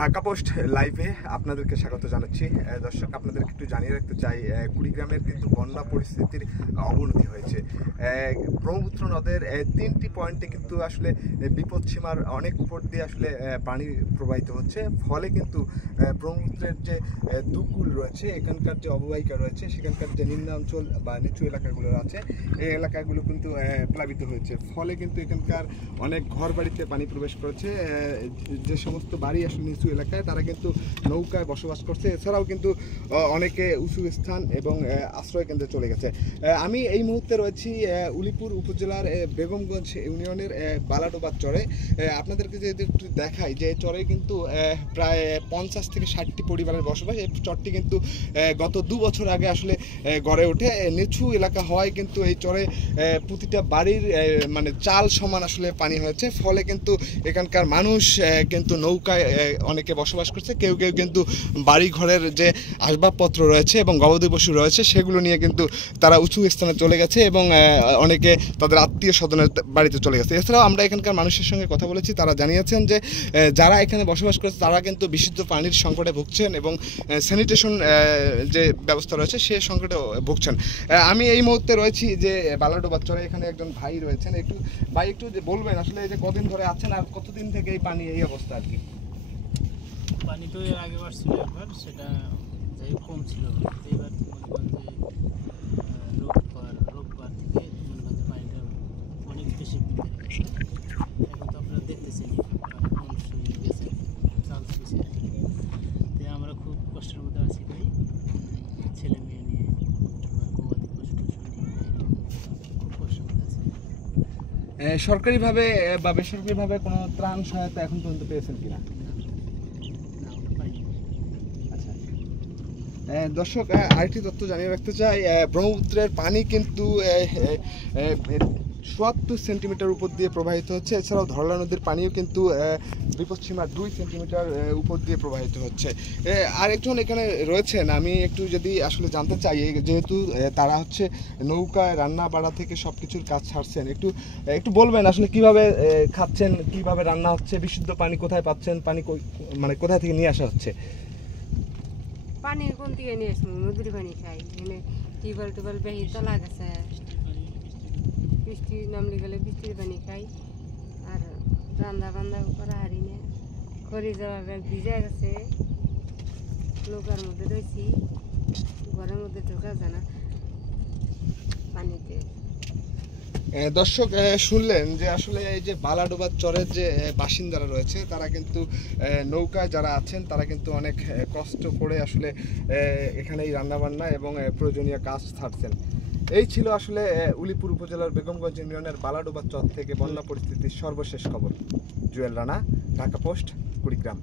Dhaka post লাইভে আপনাদেরকে স্বাগত জানাচ্ছি। দর্শক, আপনাদেরকে একটু জানিয়ে রাখতে চাই, কুড়িগ্রামের কিন্তু বন্যা পরিস্থিতির অবনতি হয়েছে। ব্রহ্মপুত্র নদের 3টি পয়েন্টে কিন্তু আসলে বিপদসীমার অনেক উপর দিয়ে আসলে পানি প্রবাহিত হচ্ছে। ফলে কিন্তু ব্রহ্মপুত্রের যে দুকুল রয়েছে, এখানকার যে অববাহিকা রয়েছে, সেখানকার যে নিম্নাঞ্চল বা নিচু এলাকাগুলো আছে, এই এলাকাগুলো কিন্তু প্লাবিত হয়েছে। ফলে কিন্তু এখানকার অনেক ঘর বাড়িতে পানি প্রবেশ করেছে। যে সমস্ত বাড়ি আসলে নিচু এলাকায়, তারা কিন্তু নৌকায় বসবাস করছে। এছাড়াও কিন্তু অনেকে উঁচু স্থান এবং আশ্রয় কেন্দ্রে চলে গেছে। আমি এই মুহূর্তে রয়েছি উলিপুর উপজেলার বেগমগঞ্জ ইউনিয়নের বালাডোবার চরে। আপনাদেরকে যদি একটু দেখাই, যে চরে কিন্তু প্রায় 50 থেকে 60টি পরিবারের বসবাস। এই চরটি কিন্তু গত 2 বছর আগে আসলে গড়ে ওঠে। নিচু এলাকা হওয়ায় কিন্তু এই চরে প্রতিটা বাড়ির মানে চাল সমান আসলে পানি হয়েছে। ফলে কিন্তু এখানকার মানুষ কিন্তু নৌকায় অনেকে বসবাস করছে। কেউ কেউ কিন্তু বাড়ি ঘরের যে আসবাবপত্র রয়েছে এবং গবাদি পশু রয়েছে, সেগুলো নিয়ে কিন্তু তারা উঁচু স্থানে চলে গেছে এবং অনেকে তাদের আত্মীয় স্বজনের বাড়িতে চলে গেছে। এছাড়াও আমরা এখানকার মানুষের সঙ্গে কথা বলেছি। তারা জানিয়েছেন যে যারা এখানে বসবাস করছে, তারা কিন্তু বিশুদ্ধ পানির সংকটে ভুগছেন এবং স্যানিটেশন যে ব্যবস্থা রয়েছে, সে সংকটে ভুগছেন। আমি এই মুহূর্তে রয়েছি যে বালাডোবার চরে। এখানে একজন ভাই রয়েছেন। ভাই একটু বলবেন আসলে যে কদিন ধরে আছেন আর কতদিন থেকে এই পানি এই অবস্থা আর কি? পানি তো এর আগে বার ছিল একবার, সেটা যাই কম ছিল। এইবার রোববার থেকে পানিটা অনেক বেশি এখন তো আপনারা দেখতেছেন কম শুয়ে গেছে, চাল শুয়েছে। তো আমরা খুব কষ্টের মধ্যে আছি ভাই, ছেলে মেয়ে নিয়ে, গবাদি পশু টশু নিয়ে খুব কষ্টের মধ্যে আছে। সরকারিভাবে বা বেসরকারিভাবে কোনো ত্রাণ সহায়তা এখন পর্যন্ত পেয়েছেন কিনা? দর্শক, আরেকটি তথ্য জানিয়ে রাখতে চাই, ব্রহ্মপুত্রের পানি কিন্তু ৭৪ সেন্টিমিটার উপর দিয়ে প্রবাহিত হচ্ছে। এছাড়াও ধরলা নদীর পানিও কিন্তু বিপদসীমার 2 সেন্টিমিটার উপর দিয়ে প্রবাহিত হচ্ছে। আরেকজন এখানে রয়েছেন, আমি একটু যদি আসলে জানতে চাই, যেহেতু তারা হচ্ছে নৌকায় রান্না বাড়া থেকে সব কিছুর কাজ ছাড়ছেন, একটু বলবেন আসলে কিভাবে খাচ্ছেন, কিভাবে রান্না হচ্ছে, বিশুদ্ধ পানি কোথায় পাচ্ছেন, পানি মানে কোথায় থেকে নিয়ে আসা হচ্ছে? পানি কোন থেকে নিয়ে আসবো? নদীর পানি খাই। এখানে টিউবওয়েল বেহি তলা গেছে, বৃষ্টি নামলে গেলে বৃষ্টির পানি খাই। আর রান্না বান্না করা হারি না, খড়ি যাওয়া ব্যাগ ভিজে গেছে, নৌকার মধ্যে রয়েছি, ঘরের মধ্যে ঢোকা যায় না পানিতে। দর্শক, শুনলেন যে আসলে এই যে বালাডোবার চরের যে বাসিন্দারা রয়েছে, তারা কিন্তু নৌকায় যারা আছেন, তারা কিন্তু অনেক কষ্ট করে আসলে এখানেই রান্নাবান্না এবং প্রয়োজনীয় কাজ ছাড়ছেন। এই ছিল আসলে উলিপুর উপজেলার বেগমগঞ্জ ইউনিয়নের বালাডোবার চর থেকে বন্যা পরিস্থিতির সর্বশেষ খবর। জুয়েল রানা, ঢাকা পোস্ট, কুড়িগ্রাম।